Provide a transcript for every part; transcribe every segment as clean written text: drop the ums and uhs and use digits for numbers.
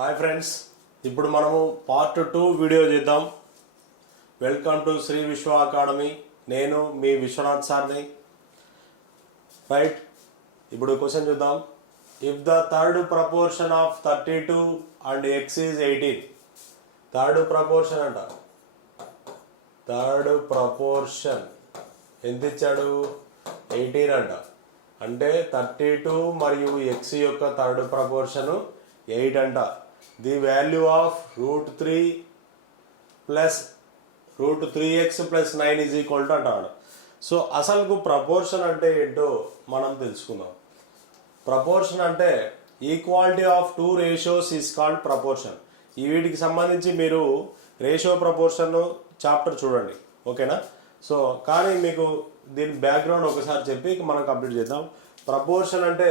Hi friends, ఇప్పుడు మనము part 2 video చేద్దాం. వెల్కమ్ టు శ్రీ విశ్వ అకాడమీ. నేను మీ విశ్వనాథ్ సార్ని. రైట్, ఇప్పుడు క్వశ్చన్ చూద్దాం. If the third proportion of 32 and x is 18, third proportion అంట. థర్డ్ ప్రపోర్షన్ ఎంత ఇచ్చాడు? 18 అంట. అంటే 32 మరియు ఎక్స్ యొక్క థర్డ్ ప్రపోర్షన్ 8 అంట. The value of √3 plus √3x plus 9 is equal to అంటాడు. సో అసలు ప్రపోర్షన్ అంటే ఏంటో మనం తెలుసుకుందాం. ప్రపోర్షన్ అంటే equality of two ratios is called proportion. ఈ వీటికి సంబంధించి మీరు రేషియో ప్రపోర్షన్ చాప్టర్ చూడండి, ఓకేనా? సో కానీ మీకు దీని బ్యాక్గ్రౌండ్ ఒకసారి చెప్పి మనం కంప్లీట్ చేద్దాం. ప్రపోర్షన్ అంటే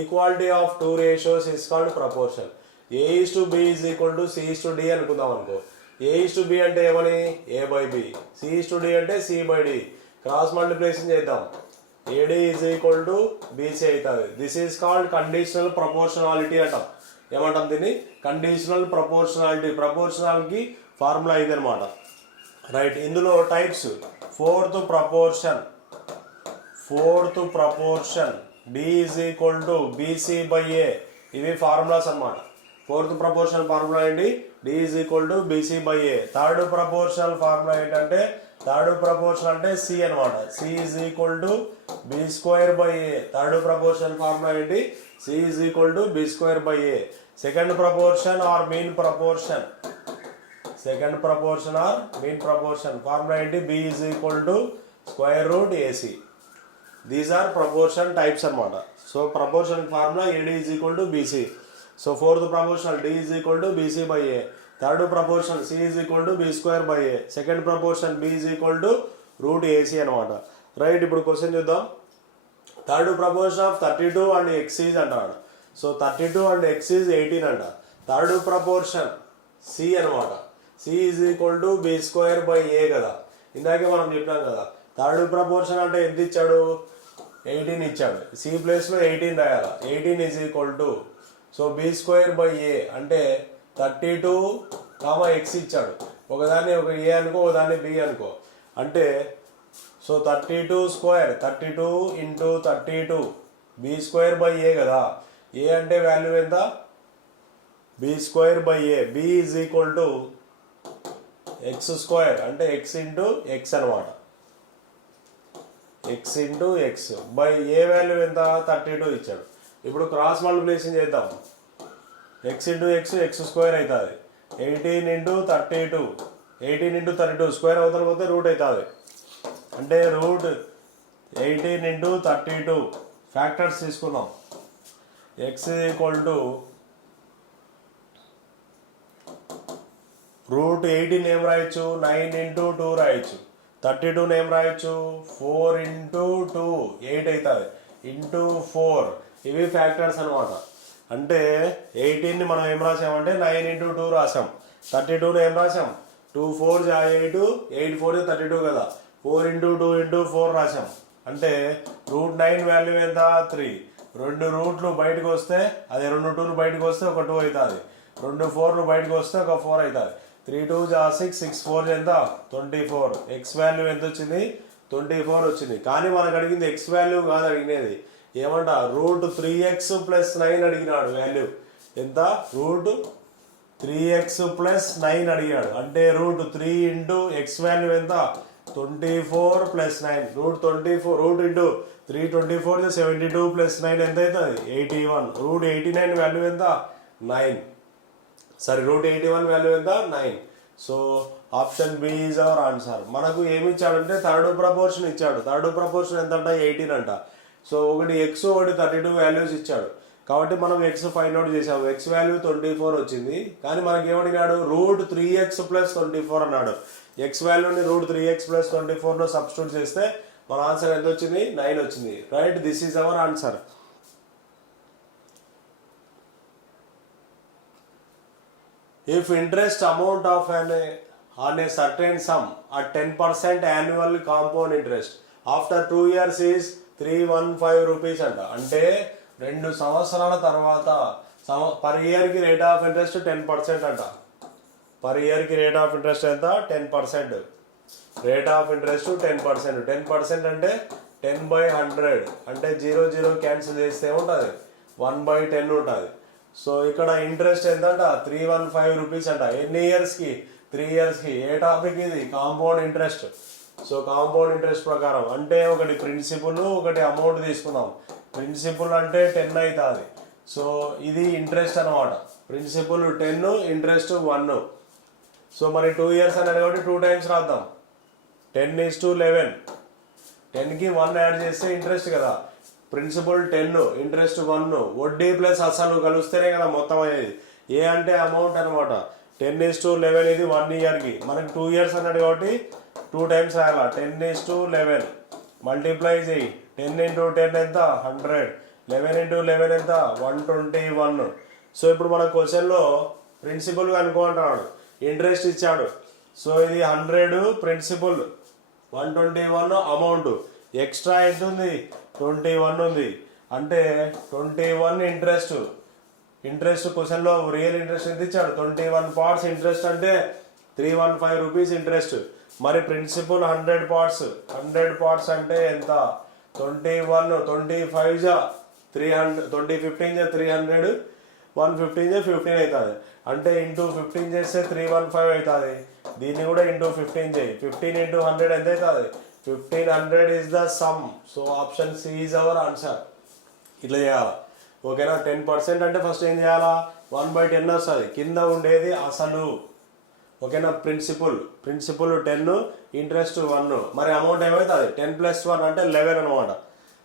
equality of two ratios is called proportion. A:B is equal to C:D అనుకుందాం అనుకో. A:B అంటే ఏమని? A/B. C:D అంటే C/D. క్రాస్ మల్టిప్లికేషన్ చేద్దాం. AD is equal to BC అవుతుంది. This is called conditional proportionality అంటాం. ఏమంటాం దీన్ని? Conditional proportionality. ప్రపోర్షనాలిటీ ఫార్ములా ఇదనమాట. రైట్, ఇందులో types fourth proportion D is equal to BC/A. ఇవి ఫార్ములాస్ అన్నమాట. ఫోర్త్ ప్రపోర్షన్ ఫార్ములా ఏంటి? D is equal to BC/A. Third proportional formula ఏంటంటే, థర్డ్ ప్రపోర్షన్ అంటే C అనమాట. C is equal to B²/A. Third proportion formula ఏంటి? C is equal to B²/A. Second proportion are mean proportion formula ఏంటి? B is equal to √AC. These are proportion types అనమాట. So proportion formula AD is equal to BC. So fourth proportional D is equal to BC/A. Third proportion C is equal to B²/A. Second proportion B is equal to √AC అనమాట. Right, ఇప్పుడు question చూద్దాం. Third proportion of 32 and x is అంటాడు. So 32 and x is 18 అంట. Third proportion C అనమాట. C is equal to B²/A కదా. ఇందాకే మనం చెప్పినాం కదా. థర్డ్ ప్రపోర్షన్ అంటే ఎంత ఇచ్చాడు? 18 ఇచ్చాడు. C ప్లేస్లో 18 రాయాలి. 18 is equal to, so B²/A అంటే 32, ఎక్స్ ఇచ్చాడు. ఒకదాన్ని ఒక A అనుకో, ఒకదాన్ని B అనుకో. అంటే సో 32² ఇంటూ 32 B²/A కదా. A అంటే వాల్యూ ఎంత? B²/A. B is equal to x² అంటే x ఇంటూ x అనమాట. x into X by A value ఎంత? 32 ఇచ్చాడు. ఇప్పుడు క్రాస్ మల్టిప్లికేషన్ చేద్దాం. x ఇంటూ x x² అవుతుంది. 18 ఇంటూ 32, 18 ఇంటూ 32 స్క్వేర్ అవుతారు పోతే రూట్ అవుతుంది. అంటే √18 ఇంటూ 32 ఫ్యాక్టర్స్ తీసుకుందాం. x ఈక్వల్ టు √18 ఏం రాయొచ్చు? 9 ఇంటూ 2 రాయొచ్చు. 32 ఏం రాయొచ్చు? 4 ఇంటూ 2 8 అవుతుంది. ఇంటూ 4 ఇవి ఫ్యాక్టర్స్ అనమాట. అంటే 18ని మనం ఏం రాసామంటే 9 ఇంటూ 2 రాసాం. 32ని ఏం రాసాం? 2 4 8, 8 4 32 కదా. 4 ఇంటూ 2 ఇంటూ 4 రాసాం. అంటే √9 వాల్యూ ఎంత? 3. 2 రూట్లు బయటకు వస్తే, అదే 2 2లు బయటకు వస్తే ఒక 2 అవుతుంది. 2 4లు బయటకు వస్తే ఒక 4 అవుతుంది. 3 2 6, 6 4 ఎంత? 24. ఎక్స్ వాల్యూ ఎంత వచ్చింది? 24 వచ్చింది. కానీ మనకు అడిగింది ఎక్స్ వాల్యూ కాదు అడిగినది. ఏమంట? √3x ప్లస్ 9 అడిగినాడు. వాల్యూ ఎంత? √3x ప్లస్ 9 అడిగాడు. అంటే √3 ఇంటూ ఎక్స్ వాల్యూ ఎంత? 24 ప్లస్ 9. √24 ఇంటూ 324 72 ప్లస్ 9 ఎంత అవుతుంది? 81. √89 వాల్యూ ఎంత? 9. సరే, √81 వాల్యూ ఎంత? 9. So option B is our answer. మనకు ఏమి ఇచ్చాడంటే థర్డ్ ప్రపోర్షన్ ఇచ్చాడు. థర్డ్ ప్రపోర్షన్ ఎంత అంట? 18 అంట. సో ఒకటి ఎక్స్, ఒకటి 32 వాల్యూస్ ఇచ్చాడు. కాబట్టి మనం ఎక్స్ ఫైండ్ అవుట్ చేసాము. ఎక్స్ వాల్యూ 24 వచ్చింది. కానీ మనకి ఏమడిగాడు? √3x ప్లస్ 24 అన్నాడు. ఎక్స్ వాల్యూని √3x ప్లస్ 24లో సబ్స్టిట్యూట్ చేస్తే మన ఆన్సర్ ఎంత వచ్చింది? 9 వచ్చింది. Right, this is our answer. If interest amount of on a certain sum at 10% annual compound interest after 2 years is 315 rupees అంట. అంటే 2 సంవత్సరాల తర్వాత పర్ ఇయర్కి రేట్ ఆఫ్ ఇంట్రెస్ట్ 10% అంట. పర్ ఇయర్కి రేట్ ఆఫ్ ఇంట్రెస్ట్ ఎంత? 10%. Rate of interest 10%. 10% అంటే 10/100 అంటే 0 క్యాన్సిల్ చేస్తే ఉంటుంది 1/10 ఉంటుంది. సో ఇక్కడ ఇంట్రెస్ట్ ఎంత అంట? 315 రూపీస్ అంట. ఎన్ని ఇయర్స్కి? 3 ఇయర్స్కి. ఏ టాపిక్ ఇది? Compound interest. So compound interest ప్రకారం అంటే ఒకటి ప్రిన్సిపల్, ఒకటి అమౌంట్ తీసుకున్నాం. ప్రిన్సిపల్ అంటే 10 అవుతుంది. సో ఇది ఇంట్రెస్ట్ అనమాట. Principal 10, interest 1. సో మరి 2 ఇయర్స్ అనేది కాబట్టి 2 టైమ్స్ రాద్దాం. 10:11. 10కి 1 యాడ్ చేస్తే ఇంట్రెస్ట్ కదా. ప్రిన్సిపల్ 10, ఇంట్రెస్ట్ 1, వడ్డీ ప్లస్ అసలు కలిస్తేనే కదా మొత్తం అయ్యేది. ఏ అంటే అమౌంట్ అనమాట. 10:11 ఇది 1 ఇయర్కి. మనకి 2 ఇయర్స్ అన్నాడు కాబట్టి 2 టైమ్స్ రాయాల. 10:11 మల్టిప్లై చేయి. 10 × 10 ఎంత? 100. 11 × 11 ఎంత? 121. సో ఇప్పుడు మన క్వశ్చన్లో ప్రిన్సిపల్ అనుకుంటున్నాడు, ఇంట్రెస్ట్ ఇచ్చాడు. సో ఇది 100 ప్రిన్సిపల్, 121 అమౌంట్. ఎక్స్ట్రా ఎంత ఉంది? 21 ఉంది. అంటే 21 ఇంట్రెస్ట్. ఇంట్రెస్ట్ క్వశ్చన్లో రియల్ ఇంట్రెస్ట్ ఎంత ఇచ్చాడు? 21 పార్ట్స్ ఇంట్రెస్ట్ అంటే 315 రూపీస్ ఇంట్రెస్ట్. మరి ప్రిన్సిపల్ 100 పార్ట్స్. 100 పార్ట్స్ అంటే ఎంత? 21, 25 300, 20 15 300, 115 15 అవుతుంది. అంటే ఇంటూ 15 చేస్తే 315 అవుతుంది. దీన్ని కూడా ఇంటూ 15 చేయి. 15 × 100 ఎంత అవుతుంది? 1500 is the sum. So option C is our answer. ఇట్లా చేయాలి. ఓకేనా? 10% అంటే ఫస్ట్ ఏం చేయాలా? 1/10 వస్తుంది. కింద ఉండేది అసలు. ఓకేనా? Principal 10, interest 1. మరి అమౌంట్ ఏమవుతుంది? 10 + 1 అంటే 11 అనమాట.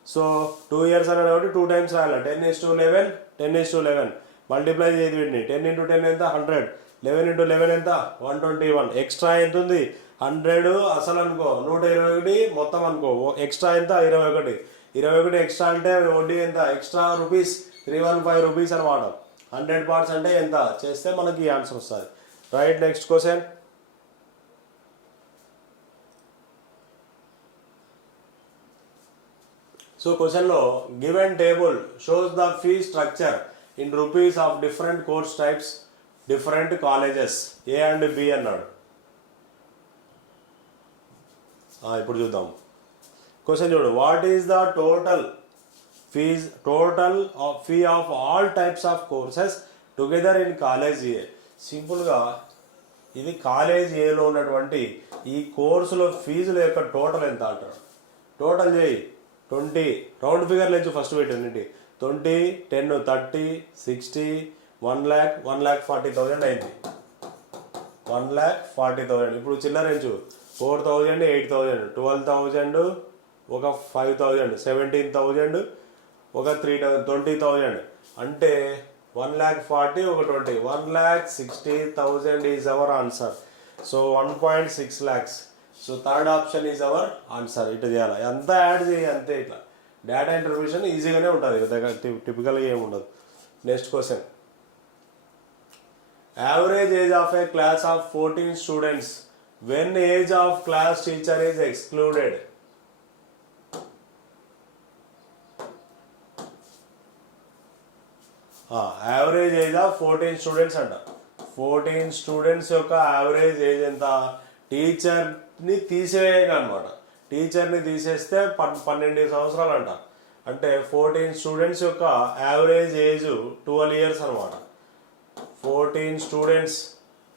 సో 2 ఇయర్స్ అనేది కాబట్టి 2 టైమ్స్ రాయాలి. 10:11, 10:11 మల్టిప్లై చేయదు వీటిని. 10 × 10 ఎంత? 100. 11 × 11 ఎంత? 121. ఎక్స్ట్రా ఎంత ఉంది? 100 అసలు అనుకో, 121 మొత్తం అనుకో. ఎక్స్ట్రా ఎంత? 21. 21 ఎక్స్ట్రా అంటే వడ్డీ ఎంత? ఎక్స్ట్రా రూపీస్ 315 రూపీస్ అనమాట. 100 పార్ట్స్ అంటే ఎంత చేస్తే మనకి ఈ ఆన్సర్ వస్తుంది. రైట్. Next question. సో క్వశ్చన్లో given table shows the fee structure in rupees of different course types, different colleges A and B అన్నాడు. ఇప్పుడు చూద్దాం క్వశ్చన్ చూడు. What is the total fee of all types of courses together in college A? సింపుల్గా ఇది college ఏలో ఉన్నటువంటి ఈ కోర్సులో ఫీజుల యొక్క టోటల్ ఎంత అంటాడు. టోటల్ చేయి. 20 రౌండ్ ఫిగర్ లేచు ఫస్ట్ పెట్టండి. 20, 10, 30, 60, 1 lakh, 1,40,000 అయింది. 1,40,000. ఇప్పుడు చిల్లర ఎంచు. 4,000, 8,000, 12,000, ఒక 5,000, 17,000, ఒక 3,000, 20,000. అంటే 1,40,000 ఒక 20, 1,60,000 is our answer. So 1.6 lakhs. So third option is our answer. ఇట్లా చేయాలి. అంతా యాడ్ చేయాలి అంతే. ఇట్లా డేటా ఇంటర్ప్రిటేషన్ ఈజీగానే ఉంటుంది, దగ్గర టిపికల్గా ఏమి ఉండదు. Next question. Average age of A class of 14 students when age of class teacher is excluded. Average age of 14 students అంట. 14 స్టూడెంట్స్ యొక్క యావరేజ్ ఏజ్ ఎంత? టీచర్ని తీసేయగా అనమాట. టీచర్ని తీసేస్తే 12 సంవత్సరాలు అంట. అంటే 14 స్టూడెంట్స్ యొక్క యావరేజ్ ఏజ్ 12 ఇయర్స్ అనమాట. 14 students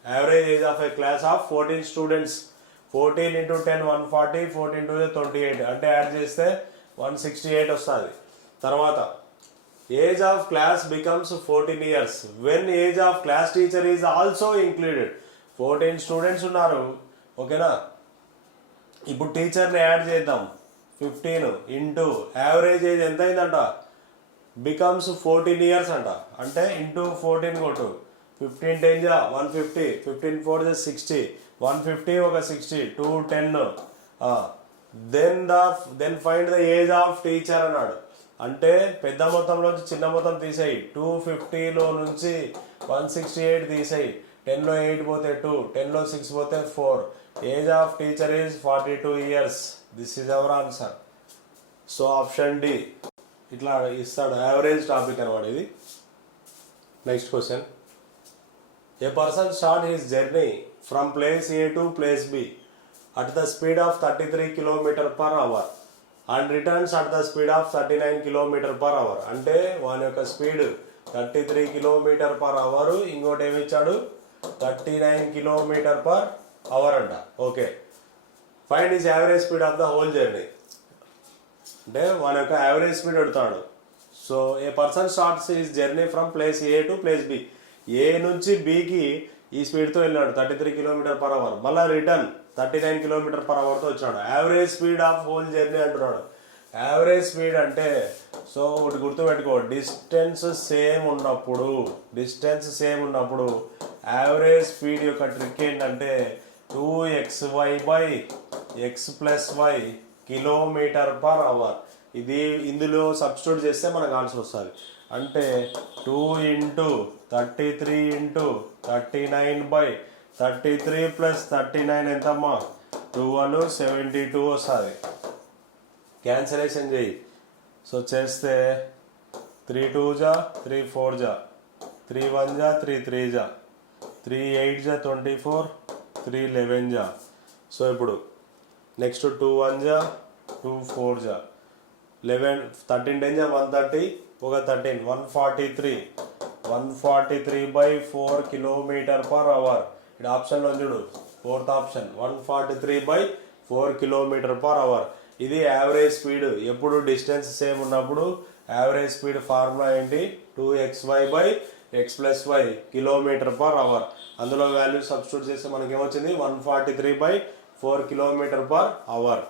average age of A class of 14 students. 14 × 10 140, 14 × 2 28 అంటే యాడ్ చేస్తే 168 వస్తుంది. తర్వాత age of class becomes 14 years when age of class teacher is also included. 14 students ఉన్నారు. ఓకేనా? ఇప్పుడు టీచర్ని యాడ్ చేద్దాం. 15 ఇంటూ యావరేజ్ ఏజ్ ఎంత అయిందంట? బికమ్స్ 14 ఇయర్స్ అంట. అంటే ఇంటూ 14 కొట్టు. 15 10 150, 15 4 60, 150 ఒక 60, 210. Then find the age of teacher అన్నాడు. అంటే పెద్ద మొత్తంలోంచి చిన్న మొత్తం తీసేయి. 250లో నుంచి 168 తీసేయి. 10లో 8 పోతే 2, 10లో 6 పోతే 4. Age of teacher is 42 years. This is our answer. So option D. ఇట్లా ఇస్తాడు యావరేజ్ టాపిక్ అనమాట ఇది. Next question. A person start his journey from place A to place B at the speed of 33 km per hour and returns at the speed of 39 km per hour. అంటే వాని యొక్క speed 33 km per hour, ఇంకోటి ఏమి ఇచ్చాడు 39 km per hour అంట. Okay, find is average speed of the whole journey. అంటే వాని యొక్క యావరేజ్ స్పీడ్ అడుగుతాడు. So a person starts his journey from place A to place B, A నుంచి బికి ఈ స్పీడ్తో వెళ్ళాడు 33 km per hour, మళ్ళీ రిటర్న్ 39 km per hourతో వచ్చాడు. Average speed of whole journey అంటున్నాడు. యావరేజ్ స్పీడ్ అంటే సో ఒకటి గుర్తుపెట్టుకో, డిస్టెన్స్ సేమ్ ఉన్నప్పుడు యావరేజ్ స్పీడ్ యొక్క ట్రిక్ ఏంటంటే 2xy/x+y km/h. ఇందులో సబ్స్టిట్యూట్ చేస్తే మనకు ఆన్సర్ వస్తుంది. అంటే 2 × 33 × 39/33 + 39 ఎంతమ్మా 72 వస్తుంది. క్యాన్సలేషన్ చేయి. సో చేస్తే 3 2 జా 3 4 జా 3 1 జా 3 3 జా 3 8 జా 24 3 11 జా. సో ఇప్పుడు నెక్స్ట్ 2 1 జా 2 4 జా 11 13 10 జా 130 ఒక 13 143/4 km/h. ఇక్కడ ఆప్షన్లో చూడు, ఫోర్త్ ఆప్షన్ 143/4 km/h. ఇది యావరేజ్ స్పీడ్. ఎప్పుడు డిస్టెన్స్ సేమ్ ఉన్నప్పుడు యావరేజ్ స్పీడ్ ఫార్ములా ఏంటి? 2xy/x+y km/h. అందులో వాల్యూ సబ్స్టిట్యూట్ చేస్తే మనకి ఏమొచ్చింది? 143/4 km/h.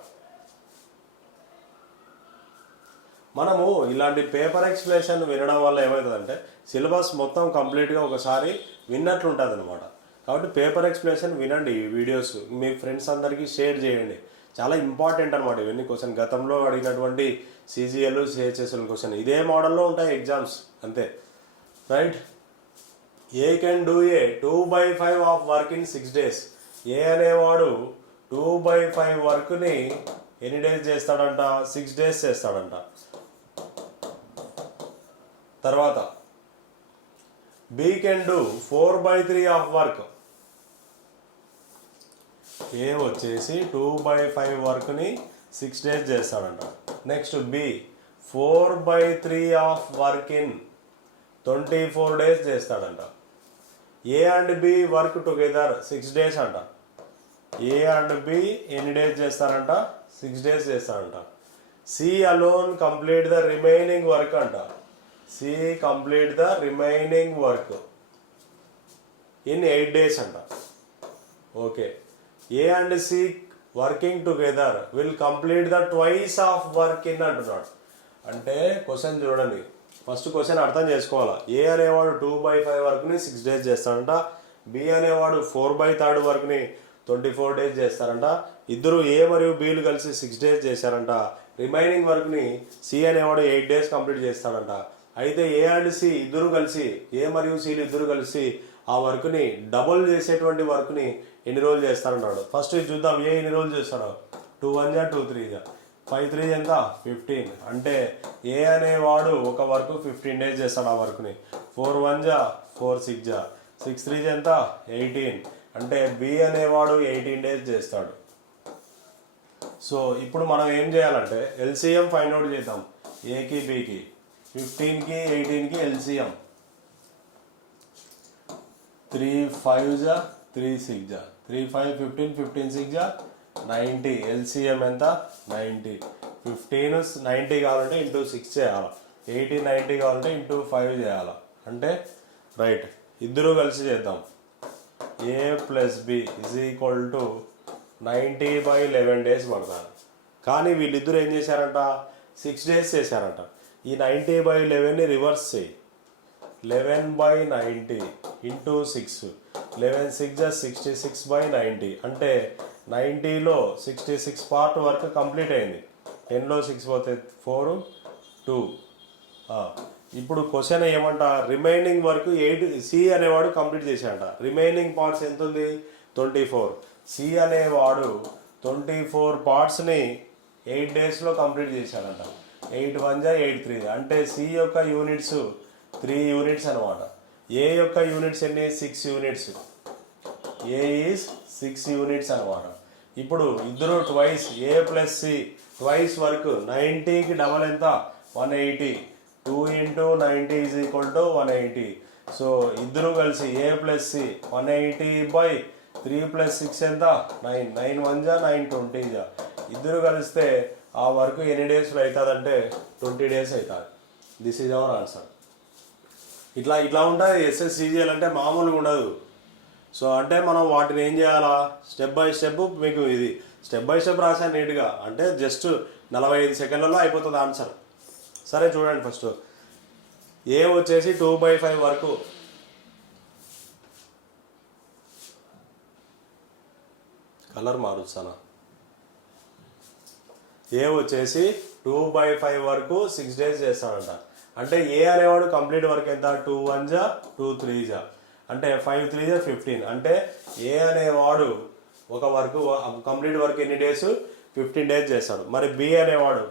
మనము ఇలాంటి పేపర్ ఎక్స్ప్లెనేషన్ వినడం వల్ల ఏమవుతుందంటే సిలబస్ మొత్తం కంప్లీట్గా ఒకసారి విన్నట్లు ఉంటుంది అనమాట. కాబట్టి పేపర్ ఎక్స్ప్లెనేషన్ వినండి, ఈ వీడియోస్ మీ ఫ్రెండ్స్ అందరికీ షేర్ చేయండి. చాలా ఇంపార్టెంట్ అనమాట ఇవన్నీ. క్వశ్చన్ గతంలో అడిగినటువంటి CGL CHSL క్వశ్చన్ ఇదే మోడల్లో ఉంటాయి ఎగ్జామ్స్, అంతే. Right. A can do a 2/5 of work in 6 days. ఏ అనేవాడు 2/5 వర్క్ని ఎన్ని డేస్ చేస్తాడంట? 6 days చేస్తాడంట. తర్వాత B can do 4/3 of work. A వచ్చేసి 2/5 వర్క్ని 6 days చేస్తాడంట. Next B 4/3 of work in 24 days చేస్తాడంట. A and B work together 6 days అంట. ఏ అండ్ బి ఎన్ని డేస్ చేస్తారంట? 6 days చేస్తారంట. C alone complete the remaining work అంట. C complete the remaining work in 8 days అంట. Okay. A and C working together will complete the twice of work in అంటున్నాడు. అంటే question చూడండి, first question అర్థం చేసుకోవాలా. ఏ అనేవాడు 2/5 వర్క్ని 6 days చేస్తాడంట. బి అనేవాడు 4/3 వర్క్ని 24 days చేస్తారంట. ఇద్దరు ఏ మరియు బిలు కలిసి 6 days చేశారంట. రిమైనింగ్ వర్క్ని సి అనేవాడు 8 days కంప్లీట్ చేస్తాడంట. అయితే ఏ అండ్ సి ఇద్దరు కలిసి, ఏ మరియు సిలు ఇద్దరు కలిసి ఆ వర్క్ని డబుల్ చేసేటువంటి వర్క్ని ఎన్ని రోజులు చేస్తారన్నాడు. ఫస్ట్ ఇది చూద్దాం. ఏ ఎన్ని రోజులు చేస్తాడు? 2 1 జా 2 3 జా 5 3 ఎంత 15. అంటే ఏ అనేవాడు ఒక వర్క్ 15 days చేస్తాడు ఆ వర్క్ని. 4 1 జా 4 6 జా 6 3 ఎంత 18. అంటే బి అనేవాడు 18 days చేస్తాడు. సో ఇప్పుడు మనం ఏం చేయాలంటే LCM ఫైండ్ అవుట్ చేద్దాం. ఏకి బికి 15కి 18కి LCM 3 5 జా 3 6 జా 3 5 15 15 6 జా 90. LCM ఎంత? 90. 15 90 కావాలంటే ఇంటూ 6 చేయాలి. 18 90 కావాలంటే ఇంటూ 5 చేయాలి. అంటే రైట్, ఇద్దరు కలిసి చేద్దాం. A plus B is equal to 90/11 days పడతారు. కానీ వీళ్ళిద్దరు ఏం చేశారంట? 6 days చేశారంట. ఈ 90/11ని రివర్స్ చేయి. 11/90 ఇంటూ 6 11 6 జా 66/90. అంటే 90లో 66 పార్ట్ వర్క్ కంప్లీట్ అయింది. 10లో 6 పోతే 4 2. ఇప్పుడు క్వశ్చన్ ఏమంట? రిమైనింగ్ వర్క్ 8 సి అనేవాడు కంప్లీట్ చేశాడంట. రిమైనింగ్ పార్ట్స్ ఎంత ఉంది? 24. సి అనేవాడు 24 పార్ట్స్ని 8 daysలో కంప్లీట్ చేశాడంట. 8 1 జా 8 3. అంటే సి యొక్క యూనిట్స్ 3 units అనమాట. ఏ యొక్క యూనిట్స్ ఎన్ని 6 యూనిట్స్, ఏ ఈజ్ 6 యూనిట్స్ అనమాట. ఇప్పుడు ఇద్దరు twice A plus C twice వరకు 90కి డబల్ ఎంత 180, 2 into 90 ఈజ్ ఈక్వల్ టు 180. సో ఇద్దరు కలిసి ఏ ప్లస్ సి 180/3 + 6 ఎంత 9, 9 1 జా 9 20 జా. ఇద్దరు కలిస్తే ఆ వర్క్ ఎన్ని డేస్లో అవుతుందంటే 20 డేస్ అవుతుంది. This is our answer. ఇట్లా ఉంటుంది ఎస్ఎస్సిజిఎల్ అంటే మామూలుగా ఉండదు. సో అంటే మనం వాటిని ఏం చేయాలా, స్టెప్ బై స్టెప్. మీకు ఇది స్టెప్ బై స్టెప్ రాశాను నీట్గా, అంటే జస్ట్ 45 సెకండ్లలో అయిపోతుంది ఆన్సర్. సరే చూడండి, ఫస్ట్ ఏ వచ్చేసి 2/5 వరకు, కలర్ మారుస్తానా, ఏ వచ్చేసి 2/5 వరకు 6 డేస్ చేస్తాడంట. అంటే ఏ అనేవాడు కంప్లీట్ వర్క్ ఎంత 2 1 జా 2 3 జా, అంటే 5 3 జా 15. అంటే ఏ అనేవాడు ఒక వర్క్ కంప్లీట్ వర్క్ ఎన్ని డేస్ 15 డేస్ చేస్తాడు. మరి బి అనేవాడు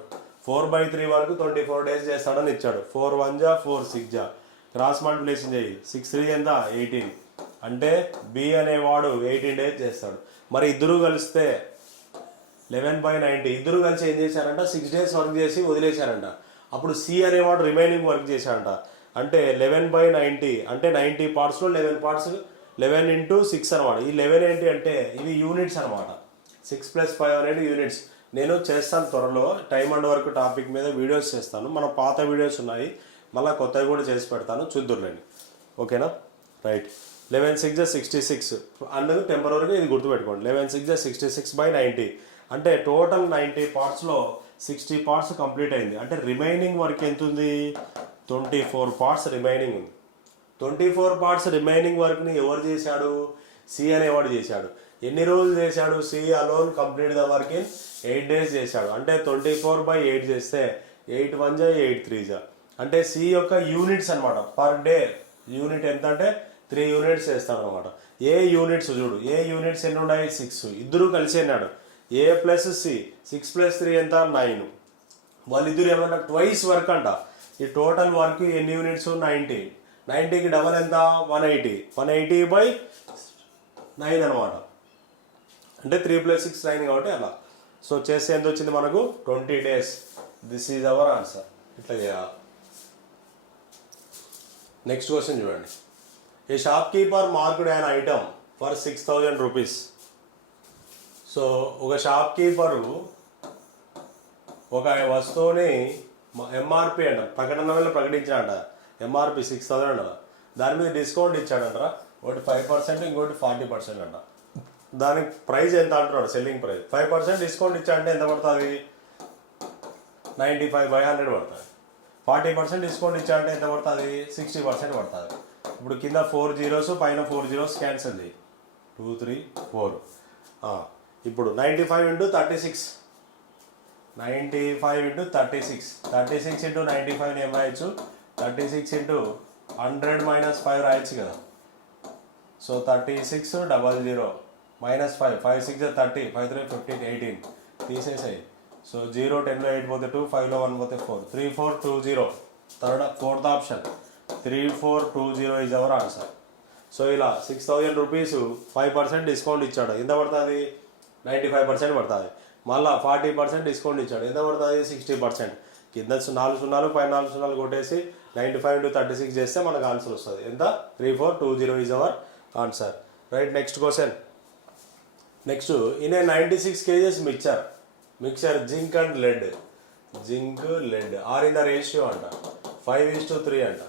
4/3 వరకు 24 డేస్ చేస్తాడని ఇచ్చాడు. 4 1 జా 4 6 జా, క్రాస్ మల్టిప్లికేషన్ చేయి, 6 3 ఎంత 18. అంటే బి అనేవాడు 18 డేస్ చేస్తాడు. మరి ఇద్దరు కలిస్తే 11/90. ఇద్దరు కలిసి ఏం చేశారంట 6 డేస్ వర్క్ చేసి వదిలేశారంట. అప్పుడు సి అనేవాడు రిమైనింగ్ వర్క్ చేశాడంట. అంటే 11/90 అంటే 90 పార్ట్స్లో 11 పార్ట్స్, 11 into 6 అనమాట. ఈ 11 ఏంటి అంటే ఇవి యూనిట్స్ అనమాట. 6 + 5 అనేది యూనిట్స్. నేను చేస్తాను త్వరలో టైం అండ్ వర్క్ టాపిక్ మీద వీడియోస్ చేస్తాను. మన పాత వీడియోస్ ఉన్నాయి, మళ్ళీ కొత్తవి కూడా చేసి పెడతాను, చూద్దురులేండి. ఓకేనా, రైట్. 11 6 జా 66 అన్నది టెంపరీగా ఇది గుర్తుపెట్టుకోండి. 11 6 జా 66/90 అంటే టోటల్ 90 పార్ట్స్లో 60 పార్ట్స్ కంప్లీట్ అయింది. అంటే రిమైనింగ్ వర్క్ ఎంత ఉంది 24 పార్ట్స్ రిమైనింగ్ ఉంది. 24 పార్ట్స్ రిమైనింగ్ వర్క్ని ఎవరు చేశాడు, సి అనేవాడు చేశాడు. ఎన్ని రోజులు చేశాడు, C alone complete the work in 8 days చేశాడు. అంటే 24/8 చేస్తే 8 1 జా 8 3 జా. అంటే సి యొక్క యూనిట్స్ అనమాట. పర్ డే యూనిట్ ఎంత అంటే 3 యూనిట్స్ చేస్తాడు అనమాట. ఏ యూనిట్స్ చూడు, ఏ యూనిట్స్ ఎన్ని ఉన్నాయి 6. ఇద్దరు కలిసి అన్నాడు ఏ ప్లస్ సి 6 + 3 ఎంత 9. వాళ్ళిద్దరు ఏమన్నా ట్వైస్ వర్క్ అంట. ఈ టోటల్ వర్క్ ఎన్ని యూనిట్స్ 90. 90కి డబల్ ఎంత 180, 180/9 అనమాట. అంటే 3 + 6 9 కాబట్టి అలా. సో చేస్తే ఎంత వచ్చింది మనకు 20 days. This is our answer. ఇట్లా చేయాలి. నెక్స్ట్ క్వశ్చన్ చూడండి. A shopkeeper marked an item for 6000 rupees. So ఒక షాప్ కీపరు ఒక వస్తువుని ఎంఆర్పి అంట ప్రకటన వల్ల ప్రకటించాడంట. ఎంఆర్పి 6000 అంట. దాని మీద డిస్కౌంట్ ఇచ్చాడంటారా, ఒకటి 5%, ఇంకోటి 40% అంట. దానికి ప్రైస్ ఎంత అంటున్నాడు, సెల్లింగ్ ప్రైస్ 5% డిస్కౌంట్ ఇచ్చాడంటే ఎంత పడుతుంది 95/100 పడుతుంది. 40% డిస్కౌంట్ ఇచ్చాడంటే ఎంత పడుతుంది 60% పడుతుంది. ఇప్పుడు కింద 4 zeros పైన 4 zeros క్యాన్సిల్ చేయి, 2 3 4. ఇప్పుడు 95 × 36, 95 × 36, 36 × 95 ఏం రాయొచ్చు 36 × 100 - 5 రాయొచ్చు కదా. సో 36 00 -5, 5 6 30, 5 3 15 18 తీసేసాయి. సో 0 10లో 8 పోతే 2, 5లో 1 పోతే 4, 3 4 2 0. Fourth option 3420 is our answer. So ఇలా 6000 రూపీస్ 5% డిస్కౌంట్ ఇచ్చాడు, ఎంత పడుతుంది 95% పడుతుంది. మళ్ళీ 40% డిస్కౌంట్ ఇచ్చాడు, ఎంత పడుతుంది 60%. కింద 4 సున్నాలు పైన 4 సున్నాలు కొట్టేసి 95 × 36 చేస్తే మనకు ఆన్సర్ వస్తుంది ఎంత 3420 is our answer. Right. Next question. Next in a 96 kgs mixture zinc and lead, zinc lead are in the ratio అంట 5:3 అంట.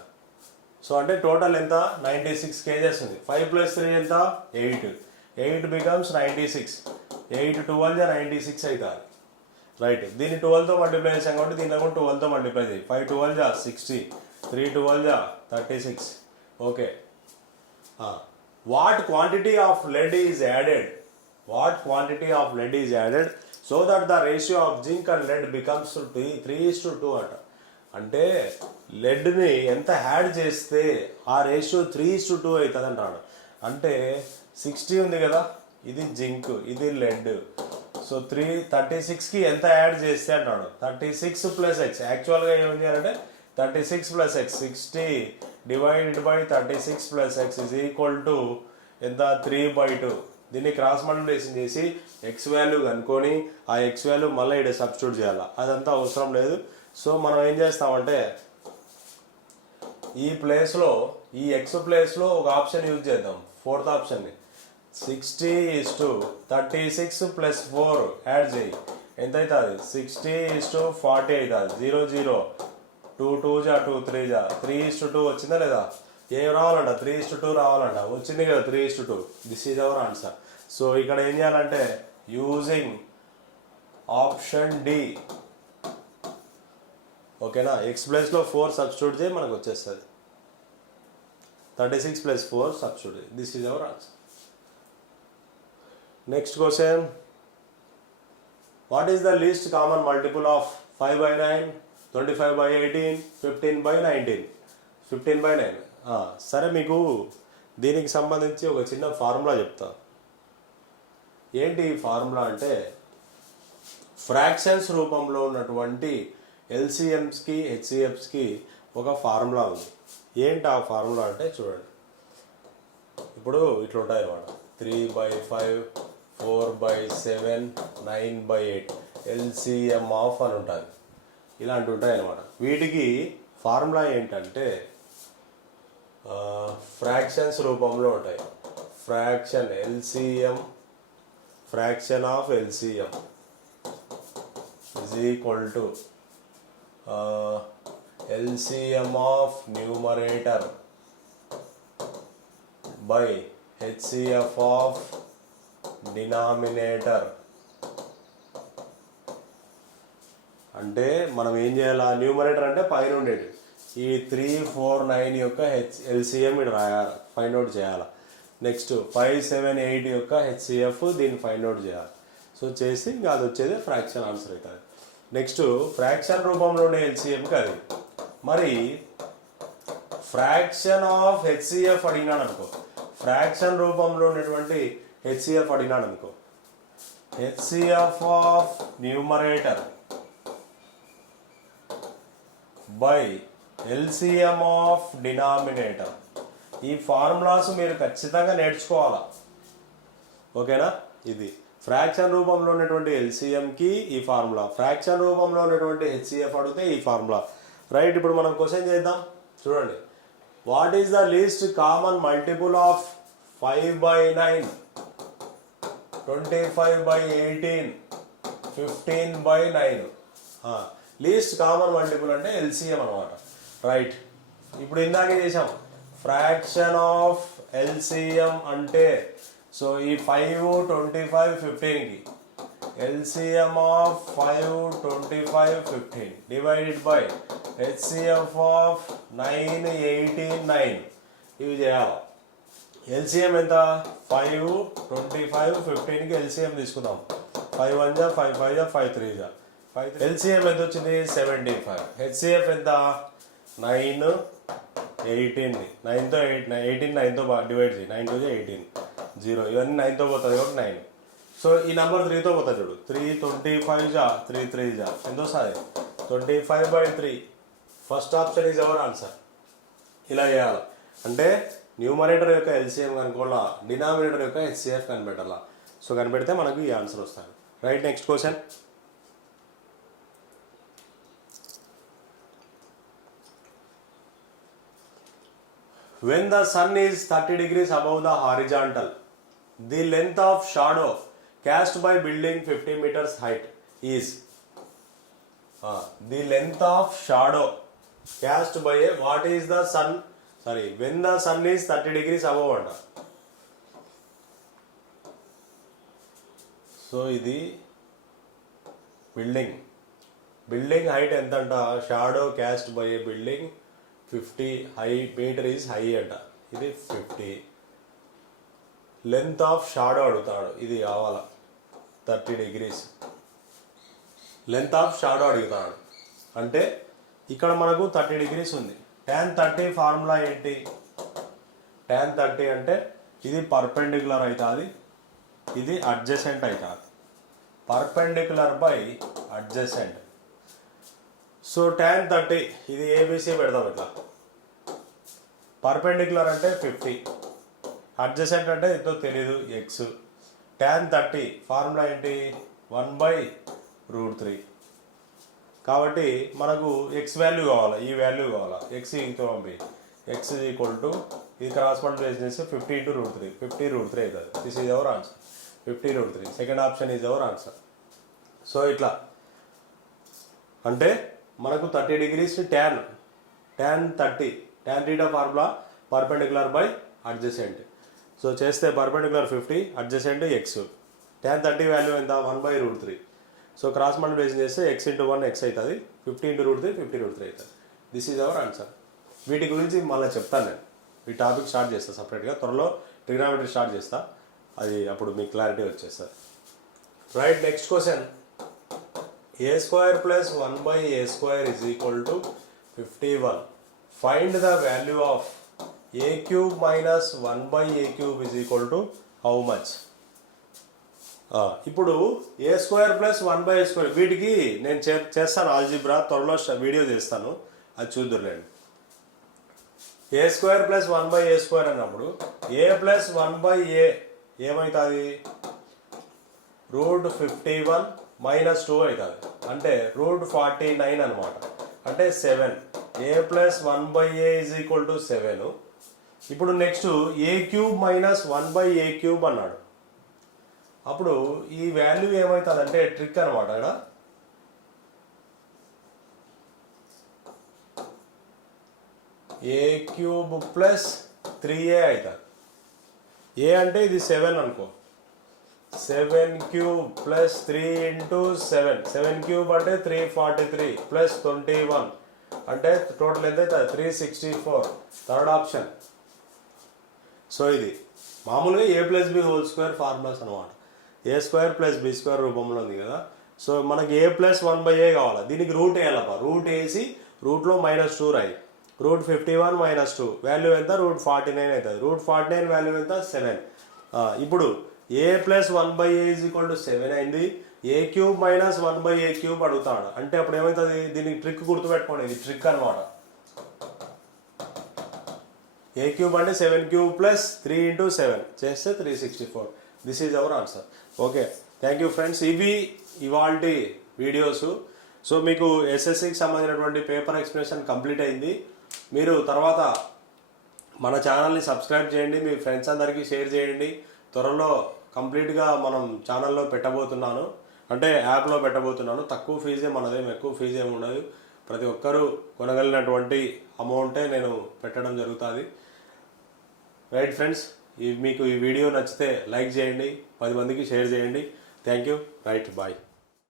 సో అంటే టోటల్ ఎంత 96 kgs ఉంది. 5 + 3 ఎంత 8, 8 becomes 96, 8 12 96 అవుతుంది. రైట్. దీన్ని 12తో మల్టిప్లై చేసాం కాబట్టి దీన్ని కూడా 12తో మల్టిప్లై చేయి. 5 12 60, 3 12 36. Okay. What quantity of lead is added, what quantity of lead is added so that the ratio of zinc and lead becomes 3:2 అంట. అంటే లెడ్ని ఎంత యాడ్ చేస్తే ఆ రేషియో 3:2 అవుతుంది అంటాడు. అంటే 60 ఉంది కదా, ఇది జింక్ ఇది లెడ్. సో 36కి ఎంత యాడ్ చేస్తే అంటాడు 36 + x. యాక్చువల్గా ఏం చేయాలంటే 36 plus x, 60 divided by 36 plus x is equal to ఎంత 3/2. దీన్ని క్రాస్ మల్టిప్లికేషన్ చేసి ఎక్స్ వాల్యూ కనుక్కొని ఆ ఎక్స్ వాల్యూ మళ్ళీ ఇక్కడ సబ్స్టిట్యూట్ చేయాలి. అదంతా అవసరం లేదు. సో మనం ఏం చేస్తామంటే ఈ ప్లేస్లో ఈ ఎక్స్ ప్లేస్లో ఒక ఆప్షన్ యూజ్ చేద్దాం, ఫోర్త్ ఆప్షన్ని. 60:36 + 4 యాడ్ చేయి, ఎంత అవుతుంది? 60:40 అవుతుంది. 0 0 2 2 జా 2 3 జా 3:2 వచ్చిందా లేదా? ఏం రావాలంట? 3:2 రావాలంట. వచ్చింది కదా 3:2. This is our answer. So ఇక్కడ ఏం చేయాలంటే యూజింగ్ ఆప్షన్ డి, ఓకేనా? ఎక్స్ ప్లేస్లో 4 సబ్స్టిట్యూట్ చేయి, మనకు వచ్చేస్తుంది 36 + 4 substitute. This is our answer. Next question, what is the least common multiple of 5/9, 25/18, 15/19? 15/9. సరే, మీకు దీనికి సంబంధించి ఒక చిన్న ఫార్ములా చెప్తా. ఏంటి ఈ ఫార్ములా అంటే ఫ్రాక్షన్స్ రూపంలో ఉన్నటువంటి ఎల్సిఎంస్కి హెచ్సిఎఫ్స్కి ఒక ఫార్ములా ఉంది. ఏంటి ఆ ఫార్ములా అంటే చూడండి, ఇప్పుడు ఇట్లా ఉంటాయి అన్నమాట. 3/5, 4/7, 9/8 ఎల్సిఎం ఆఫ్ అని ఉంటుంది. ఇలాంటి ఉంటాయి అన్నమాట. వీటికి ఫార్ములా ఏంటంటే ఫ్రాక్షన్స్ రూపంలో ఉంటాయి. Fraction LCM, fraction of LCM is equal to LCM of numerator by HCF of denominator. అంటే మనం ఏం చేయాలి? న్యూమరేటర్ అంటే పైన ఉండేది ఈ 3, 4, 9 యొక్క ఎల్సిఎం ఇక్కడ రాయాలి, ఫైండ్ అవుట్ చేయాలి. నెక్స్ట్ 5, 7, 8 యొక్క హెచ్సిఎఫ్ దీన్ని ఫైండ్ అవుట్ చేయాలి. సో చేసి ఇంకా అది వచ్చేది ఫ్రాక్షన్ ఆన్సర్ అవుతుంది. నెక్స్ట్ ఫ్రాక్షన్ రూపంలో ఉండే ఎల్సిఎంకి అది. మరి ఫ్రాక్షన్ ఆఫ్ హెచ్సిఎఫ్ అడిగినాడు అనుకో, ఫ్రాక్షన్ రూపంలో ఉన్నటువంటి హెచ్సిఎఫ్ అడిగినాడు అనుకో, HCF of numerator by LCM of denominator. ఈ ఫార్ములాస్ మీరు ఖచ్చితంగా నేర్చుకోవాలా, ఓకేనా? ఇది ఫ్రాక్షన్ రూపంలో ఉన్నటువంటి ఎల్సిఎంకి ఈ ఫార్ములా, ఫ్రాక్షన్ రూపంలో ఉన్నటువంటి హెచ్సిఎఫ్ అడిగితే ఈ ఫార్ములా. రైట్, ఇప్పుడు మనం క్వశ్చన్ చేద్దాం. చూడండి, what is the least common multiple of 5/9, 25/18, 15/9? Least common multiple అంటే ఎల్సిఎం అనమాట. రైట్, ఇప్పుడు ఇందాకే చేసాం ఫ్రాక్షన్ ఆఫ్ ఎల్సిఎం అంటే, సో ఈ 5, 25, 15కి LCM of 5, 25, 15 divided by HCF of 9, 18, 9 ఇవి చేయాలి. ఎల్సిఎం ఎంత? 5, 25, 15కి ఎల్సిఎం తీసుకుందాం. 5 1 జా 5 5 జా 5 3 జా 5. ఎల్సిఎం ఎంత వచ్చింది? 75. హెచ్సిఎఫ్ ఎంత? 9, 18. 9తో 18 9తో డివైడ్ చేయి. 9 2 18 0. ఇవన్నీ 9తో పోతుంది కాబట్టి 9. సో ఈ నెంబర్ 3తో పోతుంది చూడు. 3 25 జా 3 3 జా ఎంత వస్తుంది? 25/3. First option is our answer. ఇలా చేయాలి అంటే న్యూమరేటర్ యొక్క ఎల్సిఎం కనుకోవాలా, డినామినేటర్ యొక్క హెచ్సిఎఫ్ కనిపెట్టాలా. సో కనిపెడితే మనకు ఈ ఆన్సర్ వస్తుంది. Right, next question. When the sun is 30 degrees above the horizontal, the length of shadow cast by building 50 meters height is the length of shadow cast by a, what is the sun, sorry, when the sun is 30 degrees above anta. So ఇది building height ఎంత అంట? Shadow cast by a building 50 metre is high అంట. ఇది 50. Length of shadow అడుగుతాడు, ఇది కావాలా 30 degrees. Length of shadow అడుగుతాడు అంటే ఇక్కడ మనకు 30 degrees ఉంది. tan 30 ఫార్ములా ఏంటి? tan 30 అంటే ఇది పర్పెండిక్యులర్ అవుతుంది, ఇది అడ్జసెంట్ అవుతుంది. Perpendicular by adjacent. So tan 30 ఇది ఏబిసి పెడదాం ఇట్లా. పర్పెండిక్యులర్ అంటే 50, అడ్జసెంట్ అంటే ఎంతో తెలీదు ఎక్స్. tan 30 ఫార్ములా ఏంటి 1/√3. కాబట్టి మనకు ఎక్స్ వాల్యూ కావాలి, ఈ వాల్యూ కావాలి. ఎక్స్ ఇంకో పంపి ఎక్స్ ఈజ్ ఈక్వల్ టు ఇది క్రాస్ మల్టిప్లై చేస్తే 50 × √3 50√3 అవుతుంది. This is our answer 50√3. Second option is our answer. So ఇట్లా అంటే మనకు 30 degrees tan 30 tan θ formula perpendicular by adjacent. So చేస్తే perpendicular 50, adjacent x. tan 30 value ఎంత 1/√3. సో క్రాస్ మల్టిప్లికేషన్ చేస్తే x into 1 x అవుతుంది, 50 × √3 50√3 అవుతుంది. This is our answer. వీటి గురించి మళ్ళీ చెప్తాను నేను, ఈ టాపిక్ స్టార్ట్ చేస్తాను సపరేట్గా. త్వరలో ట్రిగ్నామెట్రీ స్టార్ట్ చేస్తా, అది అప్పుడు మీకు క్లారిటీ వచ్చేస్తుంది. Right, next question. a² + 1/a² is equal to 51. Find the value of a³ - 1/a³ is equal to how much? ఇప్పుడు a² + 1/a², వీటికి నేను చేస్తాను ఆల్జీబ్రా, త్వరలో వీడియో చేస్తాను, అది చూద్దురులేండి. a² + 1/a² అన్నప్పుడు a + 1/a ఏమవుతుంది? √51 - 2 అవుతుంది, అంటే √49 అనమాట, అంటే 7. a + 1/a = 7. ఇప్పుడు నెక్స్ట్ a³ - 1/a³ అన్నాడు. అప్పుడు ఈ వాల్యూ ఏమవుతుంది అంటే ట్రిక్ అనమాట. ఇక్కడ a³ + 3a అవుతుంది. ఏ అంటే ఇది 7 అనుకో, 7³ + 3 × 7, 7³ అంటే 343 + 21 అంటే టోటల్ ఎంత అవుతుంది 364. Third option. సో ఇది మామూలుగా a + b² ఫార్ములాస్ అనమాట. a² + b² రూపంలో ఉంది కదా. సో మనకి a + 1/a కావాలి, దీనికి రూట్ వేయాలబ్బా. రూట్ వేసి రూట్లో -2 రాయి. √51 - 2 వాల్యూ ఎంత √49 అవుతుంది. √49 వాల్యూ ఎంత 7. ఇప్పుడు a + 1/a = 7 అయింది. a³ - 1/a³ అడుగుతాడు, అంటే అప్పుడు ఏమవుతుంది? దీనికి ట్రిక్ గుర్తుపెట్టుకోండి, ఇది ట్రిక్ అనమాట. a³ అంటే 7³ + 3 × 7 చేస్తే 364. This is our answer. Okay, thank you friends. ఇవి ఇవాల్టి వీడియోస్. సో మీకు ఎస్ఎస్సికి సంబంధించినటువంటి పేపర్ ఎక్స్ప్లెనేషన్ కంప్లీట్ అయింది. మీరు తర్వాత మన ఛానల్ని సబ్స్క్రైబ్ చేయండి, మీ ఫ్రెండ్స్ అందరికీ షేర్ చేయండి. త్వరలో కంప్లీట్గా మనం ఛానల్లో పెట్టబోతున్నాను, అంటే యాప్లో పెట్టబోతున్నాను. తక్కువ ఫీజే మనదేం, ఎక్కువ ఫీజు ఏమి ఉండదు. ప్రతి ఒక్కరూ కొనగలిగినటువంటి అమౌంటే నేను పెట్టడం జరుగుతుంది. రైట్ ఫ్రెండ్స్, మీకు ఈ వీడియో నచ్చితే లైక్ చేయండి, 10 మందికి షేర్ చేయండి. Thank you. Right, bye.